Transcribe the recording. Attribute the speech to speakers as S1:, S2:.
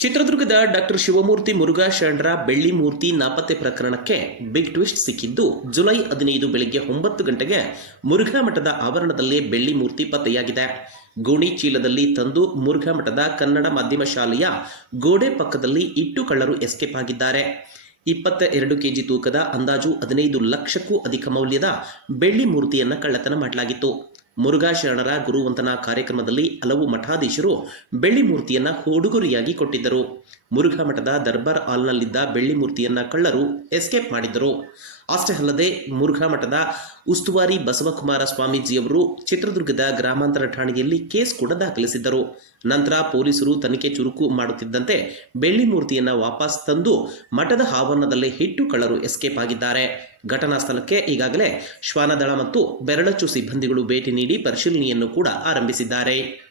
S1: ಚಿತ್ರದುರ್ಗದ ಡಾಕ್ಟರ್ ಶಿವಮೂರ್ತಿ ಮುರುಘಾ ಶರಣರ ಬೆಳ್ಳಿ ಮೂರ್ತಿ ನಾಪತ್ತೆ ಪ್ರಕರಣಕ್ಕೆ ಬಿಗ್ ಟ್ವಿಸ್ಟ್ ಸಿಕ್ಕಿದ್ದು ಜುಲೈ ಹದಿನೈದು ಬೆಳಗ್ಗೆ ಒಂಬತ್ತು ಗಂಟೆಗೆ ಮುರುಘಾ ಮಠದ ಆವರಣದಲ್ಲಿ ಬೆಳ್ಳಿ ಮೂರ್ತಿ ಪತ್ತೆಯಾಗಿದೆ. ಗೋಣಿ ಚೀಲದಲ್ಲಿ ತಂದು ಮುರುಘಾ ಮಠದ ಕನ್ನಡ ಮಾಧ್ಯಮ ಶಾಲೆಯ ಗೋಡೆ ಪಕ್ಕದಲ್ಲಿ ಇಟ್ಟು ಕಳ್ಳರು ಎಸ್ಕೇಪ್ ಆಗಿದ್ದಾರೆ. ಇಪ್ಪತ್ತ ಎರಡು ಕೆಜಿ ತೂಕದ ಅಂದಾಜು ಹದಿನೈದು ಲಕ್ಷಕ್ಕೂ ಅಧಿಕ ಮೌಲ್ಯದ ಬೆಳ್ಳಿ ಮೂರ್ತಿಯನ್ನು ಕಳ್ಳತನ ಮಾಡಲಾಗಿತ್ತು. ಮುರುಘಾ ಶರಣರ ಗುರುವಂತನ ಕಾರ್ಯಕ್ರಮದಲ್ಲಿ ಹಲವು ಮಠಾಧೀಶರು ಬೆಳ್ಳಿ ಮೂರ್ತಿಯನ್ನ ಉಡುಗೊರೆಯಾಗಿ ಕೊಟ್ಟಿದ್ದರು. ಮುರುಘಾ ಮಠದ ದರ್ಬಾರ್ ಹಾಲ್ನಲ್ಲಿದ್ದ ಬೆಳ್ಳಿ ಮೂರ್ತಿಯನ್ನ ಕಳ್ಳರು ಎಸ್ಕೇಪ್ ಮಾಡಿದ್ದರು. ಅಷ್ಟೇ ಅಲ್ಲದೆ ಮುರುಘಾ ಮಠದ ಉಸ್ತುವಾರಿ ಬಸವಕುಮಾರ ಸ್ವಾಮೀಜಿಯವರು ಚಿತ್ರದುರ್ಗದ ಗ್ರಾಮಾಂತರ ಠಾಣೆಯಲ್ಲಿ ಕೇಸ್ ಕೂಡ ದಾಖಲಿಸಿದ್ದರು. ನಂತರ ಪೊಲೀಸರು ತನಿಖೆ ಚುರುಕು ಮಾಡುತ್ತಿದ್ದಂತೆ ಬೆಳ್ಳಿ ಮೂರ್ತಿಯನ್ನು ವಾಪಸ್ ತಂದು ಮಠದ ಆವರಣದಲ್ಲೇ ಹಿಟ್ಟು ಕಳ್ಳರು ಎಸ್ಕೇಪ್ ಆಗಿದ್ದಾರೆ. ಘಟನಾ ಸ್ಥಳಕ್ಕೆ ಈಗಾಗಲೇ ಶ್ವಾನದಳ ಮತ್ತು ಬೆರಳಚ್ಚು ಸಿಬ್ಬಂದಿಗಳು ಭೇಟಿ ನೀಡಿ ಪರಿಶೀಲನೆಯನ್ನು ಕೂಡ ಆರಂಭಿಸಿದ್ದಾರೆ.